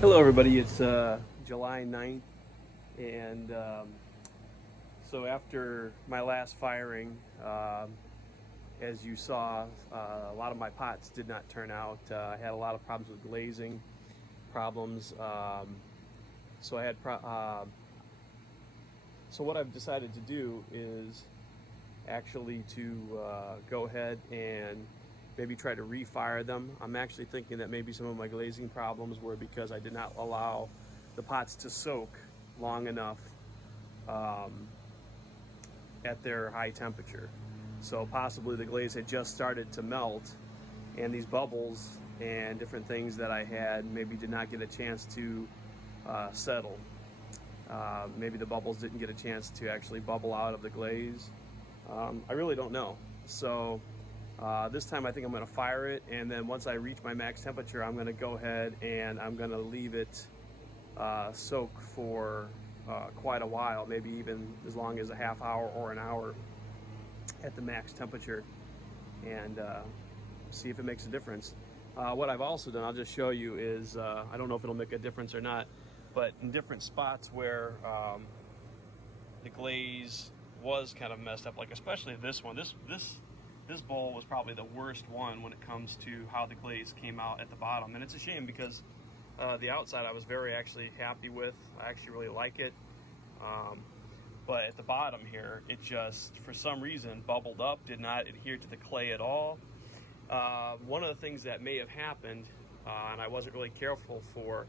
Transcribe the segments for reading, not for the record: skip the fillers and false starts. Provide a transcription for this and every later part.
Hello everybody, it's July 9th, and so after my last firing, as you saw, a lot of my pots did not turn out. I had a lot of problems with glazing problems, so I had so what I've decided to do is actually to go ahead and maybe try to refire them. I'm actually thinking that maybe some of my glazing problems were because I did not allow the pots to soak long enough um, at their high temperature. So possibly the glaze had just started to melt, and these bubbles and different things that I had maybe did not get a chance to settle. Maybe the bubbles didn't get a chance to actually bubble out of the glaze. I really don't know. So this time I think I'm going to fire it, and then once I reach my max temperature, I'm going to go ahead and I'm going to leave it soak for quite a while, maybe even as long as a half hour or an hour at the max temperature, and see if it makes a difference. What I've also done, I'll just show you, is I don't know if it'll make a difference or not, but in different spots where the glaze was kind of messed up, like especially this one, this bowl was probably the worst one when it comes to how the glaze came out at the bottom. And it's a shame because the outside I was very actually happy with. I actually really like it. But at the bottom here, it just, for some reason, bubbled up, did not adhere to the clay at all. One of the things that may have happened, and I wasn't really careful for,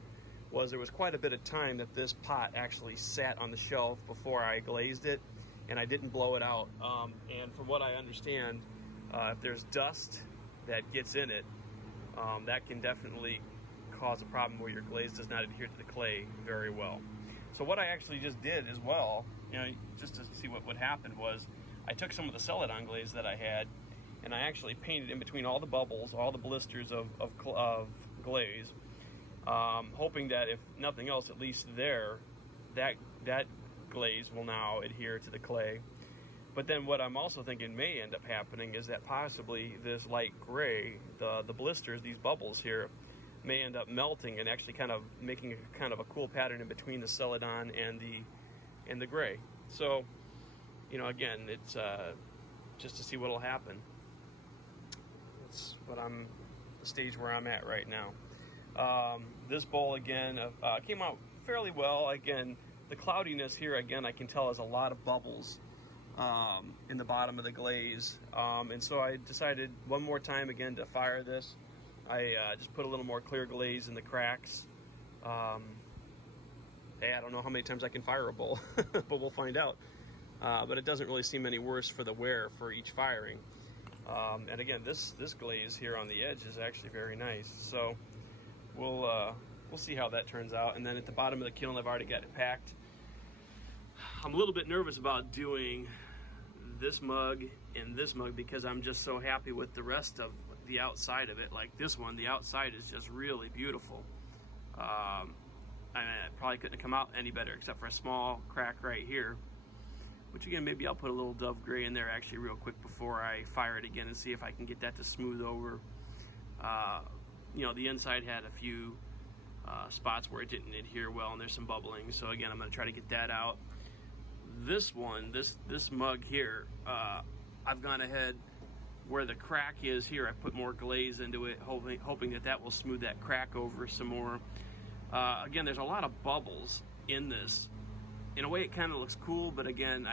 was there was quite a bit of time that this pot actually sat on the shelf before I glazed it, and I didn't blow it out. And from what I understand, if there's dust that gets in it, that can definitely cause a problem where your glaze does not adhere to the clay very well. So what I actually just did as well, just to see what would happen, was I took some of the Celadon glaze that I had, and I actually painted in between all the bubbles, all the blisters of glaze, hoping that if nothing else, at least there, that glaze will now adhere to the clay. But then what I'm also thinking may end up happening is that possibly this light gray, the blisters, these bubbles here, may end up melting and actually kind of making a kind of a cool pattern in between the Celadon and the gray. So, again, it's just to see what will happen. That's the stage where I'm at right now. This bowl again came out fairly well. Again, the cloudiness here, again, I can tell is a lot of bubbles in the bottom of the glaze, and so I decided one more time again to fire this. I just put a little more clear glaze in the cracks. Hey, I don't know how many times I can fire a bowl, but we'll find out. But it doesn't really seem any worse for the wear for each firing. And again, this glaze here on the edge is actually very nice. So we'll see how that turns out. And then at the bottom of the kiln, I've already got it packed. I'm a little bit nervous about doing this mug and this mug because I'm just so happy with the rest of the outside of it. Like this one, the outside is just really beautiful. I mean, it probably couldn't have come out any better except for a small crack right here, which again, maybe I'll put a little Dove Gray in there actually real quick before I fire it again and see if I can get that to smooth over. The inside had a few spots where it didn't adhere well, and there's some bubbling. So again, I'm going to try to get that out. This one, this mug here, I've gone ahead where the crack is here. I put more glaze into it, hoping that will smooth that crack over some more. Again, there's a lot of bubbles in this. In a way, it kind of looks cool, but again,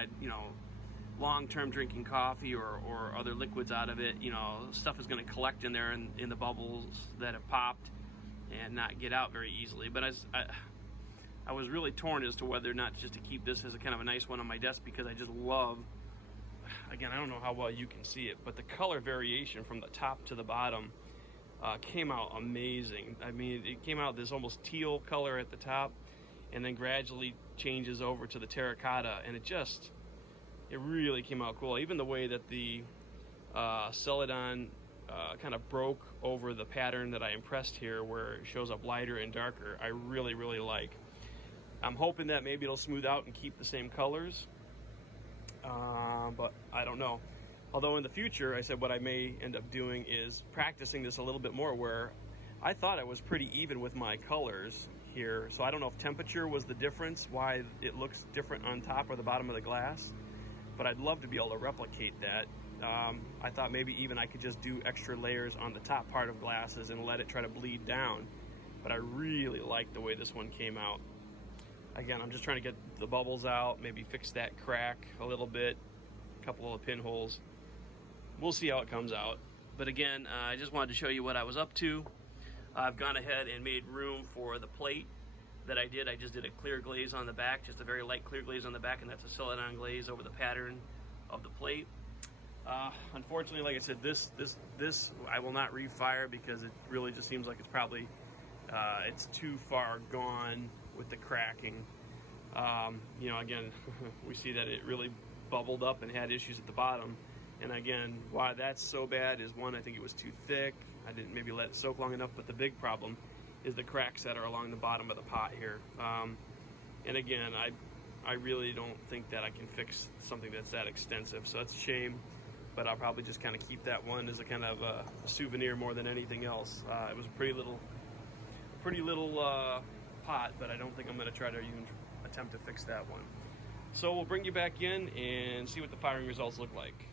long-term drinking coffee or other liquids out of it, stuff is going to collect in there in the bubbles that have popped and not get out very easily. But I was really torn as to whether or not just to keep this as a kind of a nice one on my desk, because I just love, again, I don't know how well you can see it, but the color variation from the top to the bottom came out amazing. I mean, it came out this almost teal color at the top, and then gradually changes over to the terracotta, and it really came out cool. Even the way that the Celadon kind of broke over the pattern that I impressed here, where it shows up lighter and darker, I really, really like. I'm hoping that maybe it'll smooth out and keep the same colors, but I don't know. Although in the future, I said what I may end up doing is practicing this a little bit more, where I thought I was pretty even with my colors here. So I don't know if temperature was the difference, why it looks different on top or the bottom of the glass, but I'd love to be able to replicate that. I thought maybe even I could just do extra layers on the top part of glasses and let it try to bleed down. But I really like the way this one came out. Again, I'm just trying to get the bubbles out, maybe fix that crack a little bit, a couple of pinholes. We'll see how it comes out. But again, I just wanted to show you what I was up to. I've gone ahead and made room for the plate that I did. I just did a clear glaze on the back, just a very light clear glaze on the back, and that's a silicone glaze over the pattern of the plate. Unfortunately, like I said, this I will not refire because it really just seems like it's probably it's too far gone with the cracking. You know, again, we see that it really bubbled up and had issues at the bottom. And again, why that's so bad is, one, I think it was too thick. I didn't maybe let it soak long enough, but the big problem is the cracks that are along the bottom of the pot here. And again, I really don't think that I can fix something that's that extensive, so that's a shame. But I'll probably just kind of keep that one as a kind of a souvenir more than anything else. It was a pretty little pot, but I don't think I'm going to try to even attempt to fix that one. So we'll bring you back in and see what the firing results look like.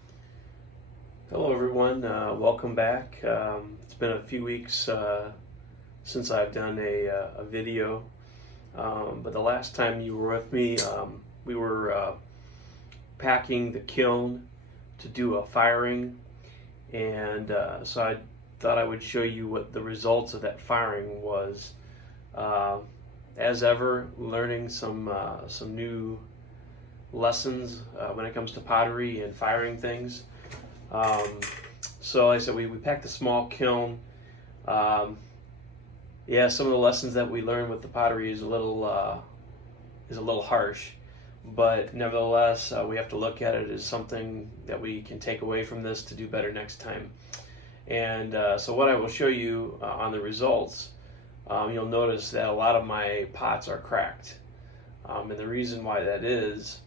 Hello everyone, welcome back. It's been a few weeks since I've done a video, but the last time you were with me, we were packing the kiln to do a firing, and so I thought I would show you what the results of that firing was. As ever, learning some new lessons when it comes to pottery and firing things. So like I said, we packed a small kiln. Yeah, some of the lessons that we learned with the pottery is a little harsh, but nevertheless, we have to look at it as something that we can take away from this to do better next time. And so what I will show you on the results, you'll notice that a lot of my pots are cracked. And the reason why that is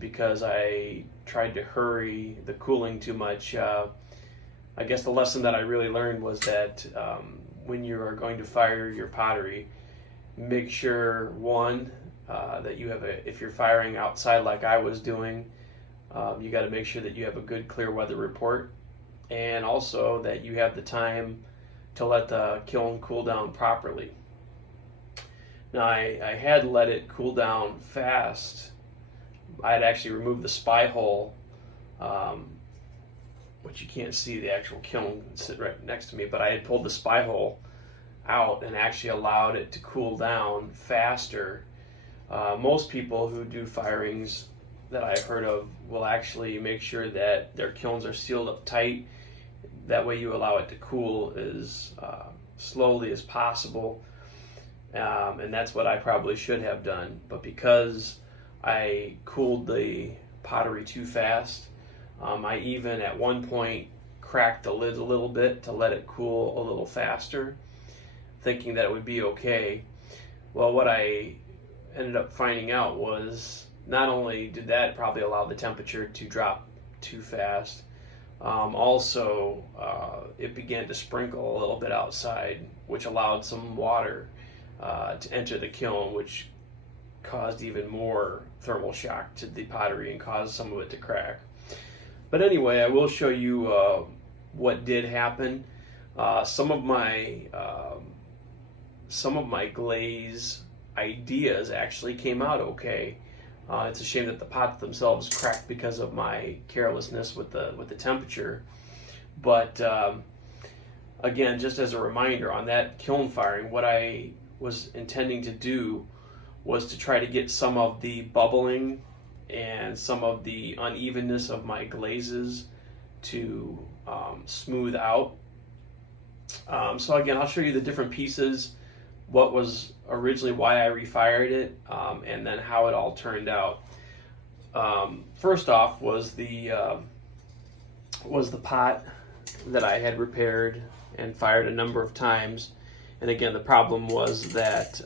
because I tried to hurry the cooling too much. I guess the lesson that I really learned was that when you are going to fire your pottery, make sure, one, that you have if you're firing outside like I was doing, you got to make sure that you have a good clear weather report, and also that you have the time to let the kiln cool down properly. Now I had let it cool down fast. I had actually removed the spy hole, which you can't see the actual kiln sit right next to me, but I had pulled the spy hole out and actually allowed it to cool down faster. Most people who do firings that I've heard of will actually make sure that their kilns are sealed up tight. That way you allow it to cool as slowly as possible. And that's what I probably should have done. But because I cooled the pottery too fast, I even at one point cracked the lid a little bit to let it cool a little faster, thinking that it would be okay. Well, what I ended up finding out was not only did that probably allow the temperature to drop too fast, also it began to sprinkle a little bit outside, which allowed some water to enter the kiln, which caused even more thermal shock to the pottery and caused some of it to crack. But anyway, I will show you what did happen. Some of my glaze ideas actually came out okay. It's a shame that the pots themselves cracked because of my carelessness with the temperature. But again, just as a reminder, on that kiln firing, what I was intending to do was to try to get some of the bubbling and some of the unevenness of my glazes to smooth out. So again, I'll show you the different pieces, what was originally why I refired it, and then how it all turned out. First off was the pot that I had repaired and fired a number of times. And again, the problem was that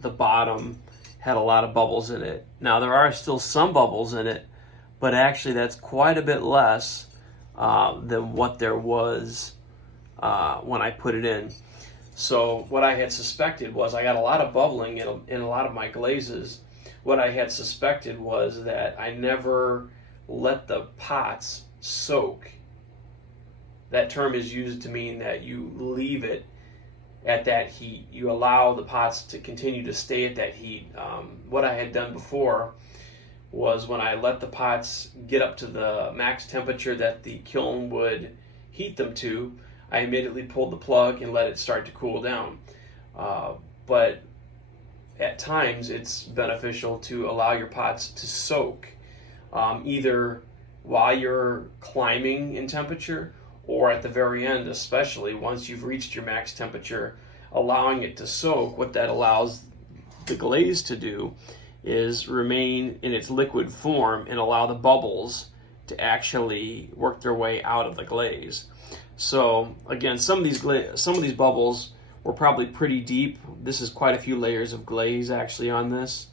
the bottom had a lot of bubbles in it. Now there are still some bubbles in it, but actually that's quite a bit less than what there was when I put it in. So what I had suspected was I got a lot of bubbling in a lot of my glazes. What I had suspected was that I never let the pots soak. That term is used to mean that you leave it at that heat. You allow the pots to continue to stay at that heat. What I had done before was when I let the pots get up to the max temperature that the kiln would heat them to, I immediately pulled the plug and let it start to cool down. But at times it's beneficial to allow your pots to soak, either while you're climbing in temperature or at the very end, especially once you've reached your max temperature, allowing it to soak. What that allows the glaze to do is remain in its liquid form and allow the bubbles to actually work their way out of the glaze. So again, some of these bubbles were probably pretty deep. This is quite a few layers of glaze actually on this,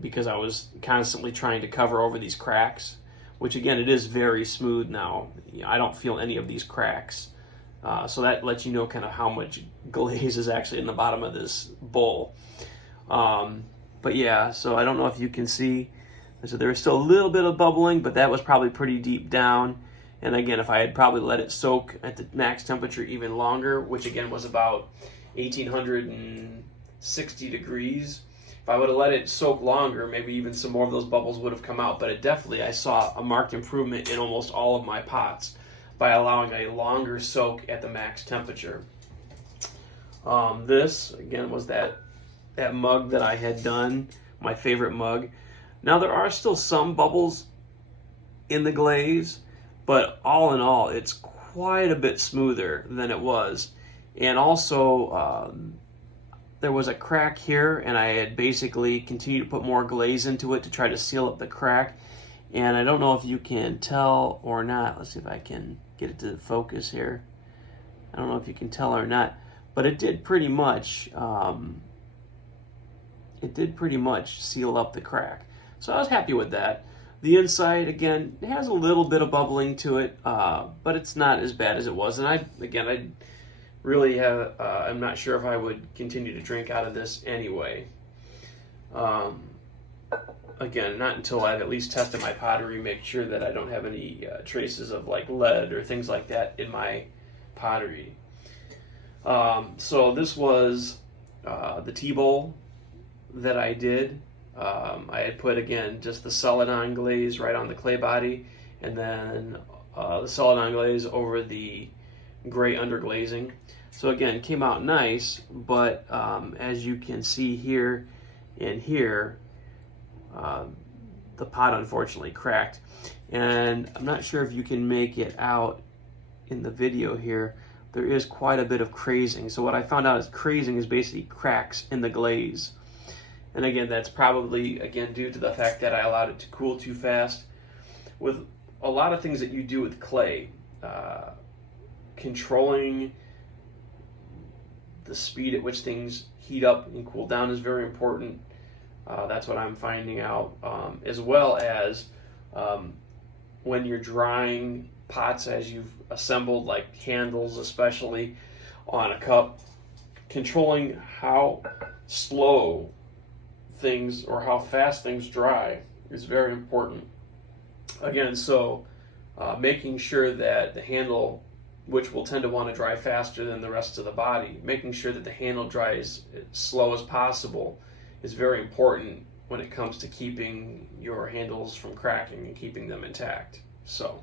because I was constantly trying to cover over these cracks, which again, it is very smooth now. I don't feel any of these cracks. So that lets you know kind of how much glaze is actually in the bottom of this bowl. But yeah, so I don't know if you can see. So there was still a little bit of bubbling, but that was probably pretty deep down. And again, if I had probably let it soak at the max temperature even longer, which again was about 1860 degrees, if I would have let it soak longer, maybe even some more of those bubbles would have come out. But it definitely, I saw a marked improvement in almost all of my pots by allowing a longer soak at the max temperature. This, again, was that mug that I had done, my favorite mug. Now there are still some bubbles in the glaze, but all in all, it's quite a bit smoother than it was. And also, there was a crack here, and I had basically continued to put more glaze into it to try to seal up the crack. And I don't know if you can tell or not. Let's see if I can get it to focus here. I don't know if you can tell or not, but it did pretty much seal up the crack. So I was happy with that. The inside, again, it has a little bit of bubbling to it, but it's not as bad as it was. And I really have, I'm not sure if I would continue to drink out of this anyway. Again, not until I've at least tested my pottery, make sure that I don't have any traces of like lead or things like that in my pottery. So this was the tea bowl that I did. I had put, again, just the Celadon glaze right on the clay body, and then the Celadon glaze over the gray underglazing. So again, it came out nice, but as you can see here and here, the pot unfortunately cracked. And I'm not sure if you can make it out in the video here. There is quite a bit of crazing. So what I found out is crazing is basically cracks in the glaze. And again, that's probably, again, due to the fact that I allowed it to cool too fast. With a lot of things that you do with clay, controlling the speed at which things heat up and cool down is very important. That's what I'm finding out. As well as when you're drying pots as you've assembled, like handles especially, on a cup, controlling how slow things or how fast things dry is very important. Again, so making sure that the handle, which will tend to want to dry faster than the rest of the body, making sure that the handle dries as slow as possible is very important when it comes to keeping your handles from cracking and keeping them intact. So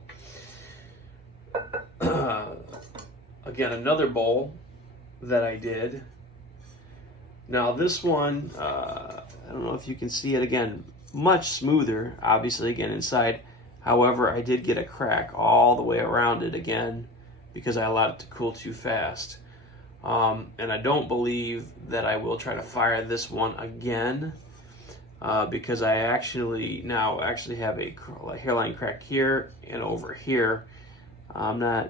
again, another bowl that I did. Now this one, I don't know if you can see it, again, much smoother, obviously, again, inside. However, I did get a crack all the way around it again because I allowed it to cool too fast. And I don't believe that I will try to fire this one again because I actually have a hairline crack here and over here. I'm not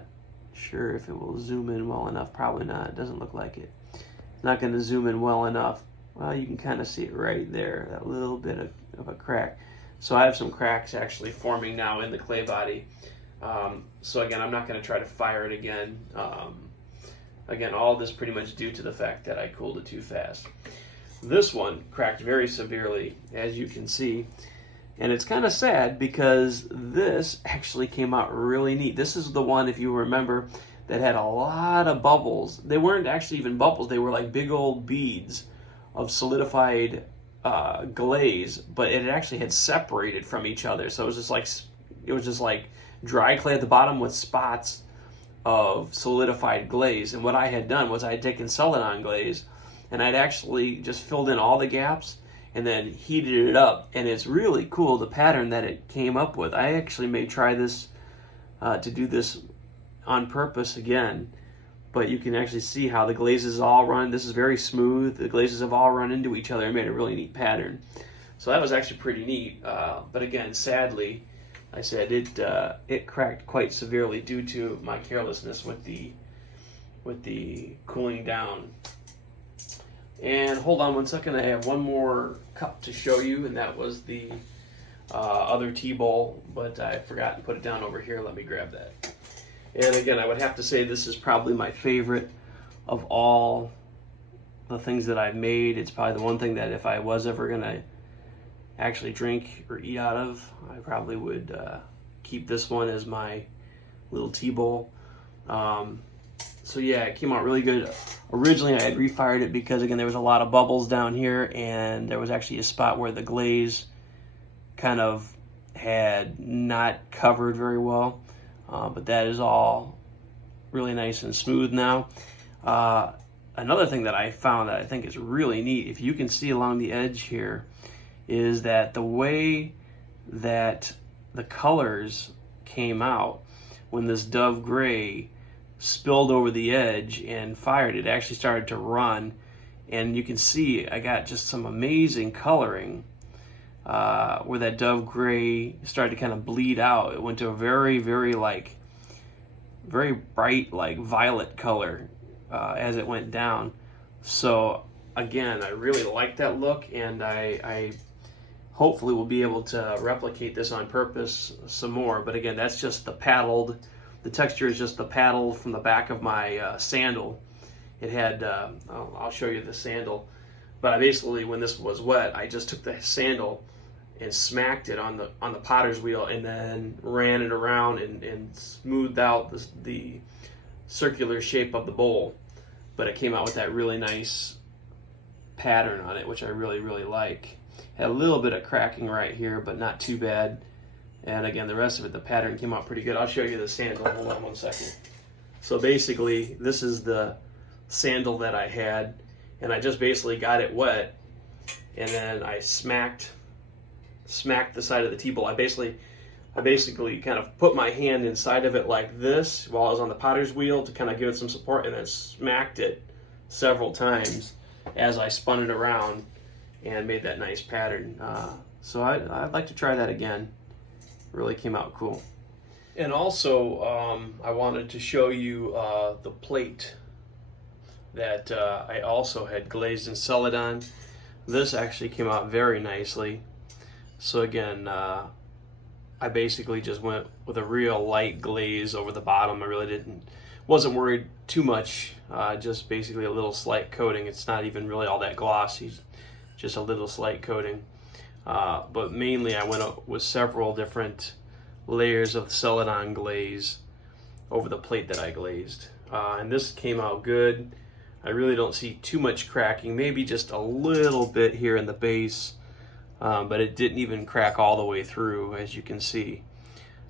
sure if it will zoom in well enough. Probably not. It doesn't look like it. It's not going to zoom in well enough. Well, you can kind of see it right there, that little bit of a crack. So I have some cracks actually forming now in the clay body. So again, I'm not going to try to fire it again. Again, all this pretty much due to the fact that I cooled it too fast. This one cracked very severely, as you can see. And it's kind of sad because this actually came out really neat. This is the one, if you remember, that had a lot of bubbles. They weren't actually even bubbles. They were like big old beads of solidified glaze, but it actually had separated from each other. So it was just like dry clay at the bottom with spots of solidified glaze. And what I had done was I had taken Celadon glaze and I'd actually just filled in all the gaps and then heated it up. And it's really cool, the pattern that it came up with. I actually may try this to do this on purpose again, but you can actually see how the glazes all run. This is very smooth. The glazes have all run into each other and made a really neat pattern. So that was actually pretty neat. But again, sadly, I said it cracked quite severely due to my carelessness with the cooling down. And hold on one second, I have one more cup to show you, and that was the other tea bowl, but I forgot to put it down over here. Let me grab that. And again, I would have to say this is probably my favorite of all the things that I've made. It's probably the one thing that if I was ever going to actually drink or eat out of, I probably would keep this one as my little tea bowl. So yeah, it came out really good. Originally I had refired it because again there was a lot of bubbles down here, and there was actually a spot where the glaze kind of had not covered very well, but that is all really nice and smooth now. Another thing that I found that I think is really neat, if you can see along the edge here, is that the way that the colors came out when this Dove Gray spilled over the edge and fired, it actually started to run, and you can see I got just some amazing coloring where that Dove Gray started to kind of bleed out. It went to a very, very bright like violet color as it went down. So again, I really like that look, and I hopefully will be able to replicate this on purpose some more. But again, that's just the paddled. The texture is just the paddle from the back of my sandal. It had, I'll show you the sandal. But I basically, when this was wet, I just took the sandal and smacked it on the potter's wheel, and then ran it around and smoothed out the circular shape of the bowl. But it came out with that really nice pattern on it, which I really, really like. Had a little bit of cracking right here, but not too bad. And again, the rest of it, the pattern came out pretty good. I'll show you the sandal. Hold on one second. So basically, this is the sandal that I had, and I just basically got it wet, and then I smacked the side of the tea bowl. I basically kind of put my hand inside of it like this while I was on the potter's wheel to kind of give it some support, and then smacked it several times as I spun it around and made that nice pattern. So I'd like to try that again. Really came out cool. And also, I wanted to show you the plate that I also had glazed in Celadon. This actually came out very nicely. So again, I basically just went with a real light glaze over the bottom. I really wasn't worried too much, just basically a little slight coating. It's not even really all that glossy, just a little slight coating. But mainly I went up with several different layers of Celadon glaze over the plate that I glazed. And this came out good. I really don't see too much cracking, maybe just a little bit here in the base, but it didn't even crack all the way through, as you can see.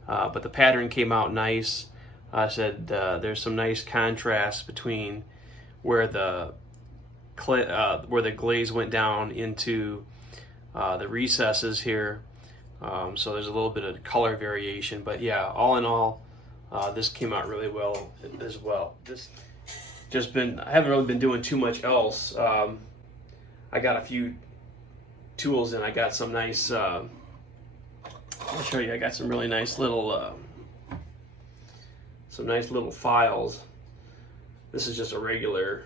But the pattern came out nice. I said there's some nice contrast between where the glaze went down into the recesses here, so there's a little bit of color variation, but yeah, all in all, this came out really well as well. I haven't really been doing too much else. I got a few tools, and I got some nice, I'll show you, I got some really nice little files. This is just a regular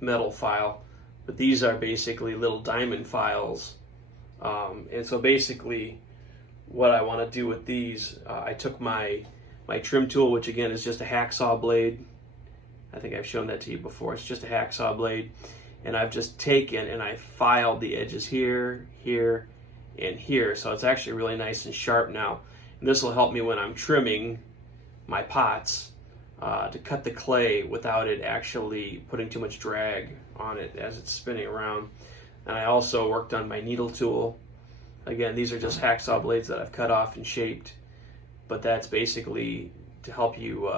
metal file, but these are basically little diamond files. And so basically what I want to do with these, I took my trim tool, which again is just a hacksaw blade, I think I've shown that to you before. It's just a hacksaw blade, and I've just taken and I filed the edges here, here, and here. So it's actually really nice and sharp now. And this will help me when I'm trimming my pots to cut the clay without it actually putting too much drag on it as it's spinning around. And I also worked on my needle tool. Again, these are just hacksaw blades that I've cut off and shaped, but that's basically to help you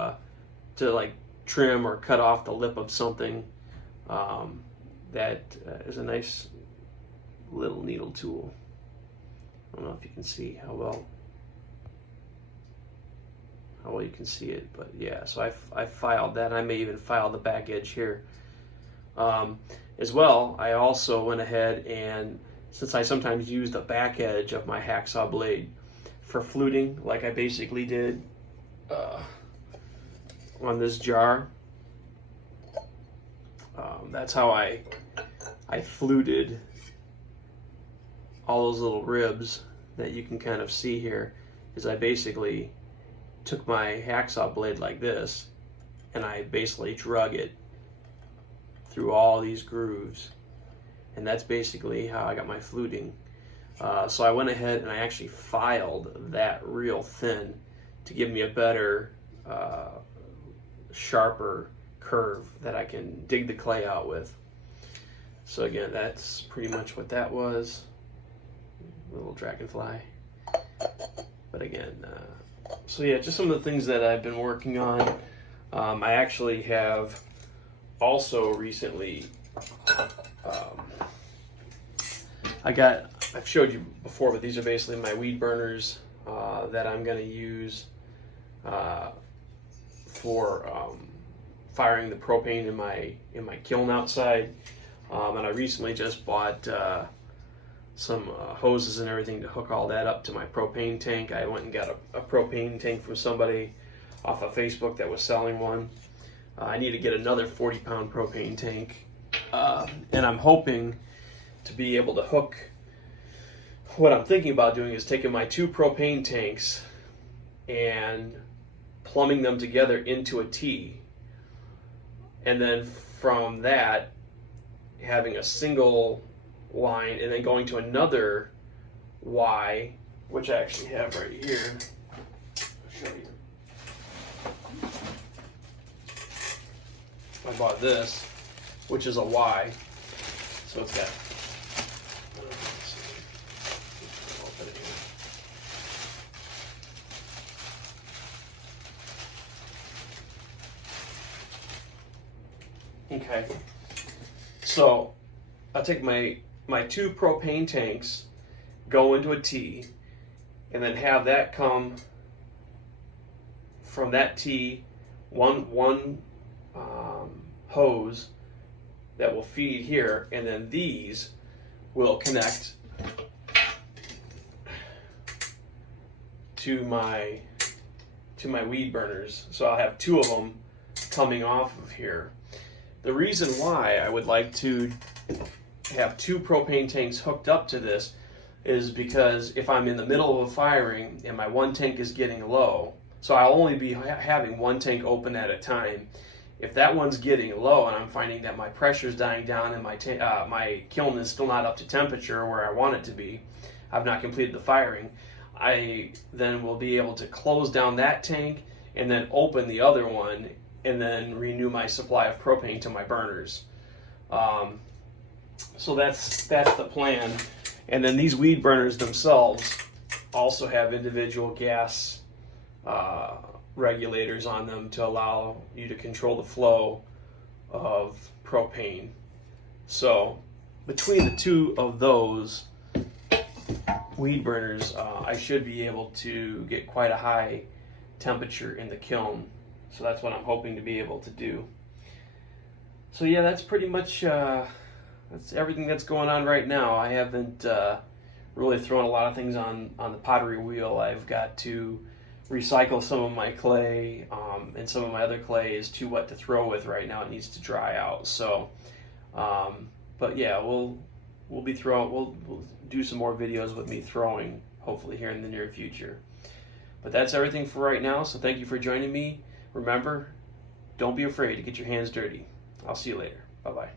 to like trim or cut off the lip of something. That is a nice little needle tool. I don't know if you can see how well you can see it, but yeah, so I filed that, and I may even file the back edge here. As well, I also went ahead and, since I sometimes use the back edge of my hacksaw blade for fluting, like I basically did on this jar, that's how I fluted all those little ribs that you can kind of see here. Is I basically took my hacksaw blade like this, and I basically drug it through all these grooves, and that's basically how I got my fluting. So I went ahead and I actually filed that real thin to give me a better, sharper curve that I can dig the clay out with. So again, that's pretty much what that was. Little dragonfly. But again, so yeah, just some of the things that I've been working on. I actually have also recently, I've showed you before, but these are basically my weed burners that I'm going to use for firing the propane in my kiln outside. And I recently just bought some hoses and everything to hook all that up to my propane tank. I went and got a propane tank from somebody off of Facebook that was selling one. I need to get another 40-pound propane tank, and I'm hoping to be able to hook. What I'm thinking about doing is taking my 2 propane tanks and plumbing them together into a T, and then from that having a single line and then going to another Y, which I actually have right here. I'll show you. I bought this, which is a Y, so it's got, okay, so I'll take my 2 propane tanks, go into a T, and then have that come from that T, one hose that will feed here, and then these will connect to my weed burners. So I'll have 2 of them coming off of here. The reason why I would like to have 2 propane tanks hooked up to this is because if I'm in the middle of a firing and my one tank is getting low, so I'll only be having one tank open at a time. If that one's getting low and I'm finding that my pressure's dying down and my kiln is still not up to temperature where I want it to be, I've not completed the firing, I then will be able to close down that tank and then open the other one and then renew my supply of propane to my burners. So that's the plan. And then these weed burners themselves also have individual gas regulators on them to allow you to control the flow of propane. So between the 2 of those weed burners, I should be able to get quite a high temperature in the kiln. So that's what I'm hoping to be able to do. So yeah, that's pretty much that's everything that's going on right now. I haven't really thrown a lot of things on the pottery wheel. I've got to recycle some of my clay, and some of my other clay is too wet to throw with right now. It needs to dry out. So, but yeah, we'll do some more videos with me throwing, hopefully here in the near future. But that's everything for right now. So thank you for joining me. Remember, don't be afraid to get your hands dirty. I'll see you later. Bye-bye.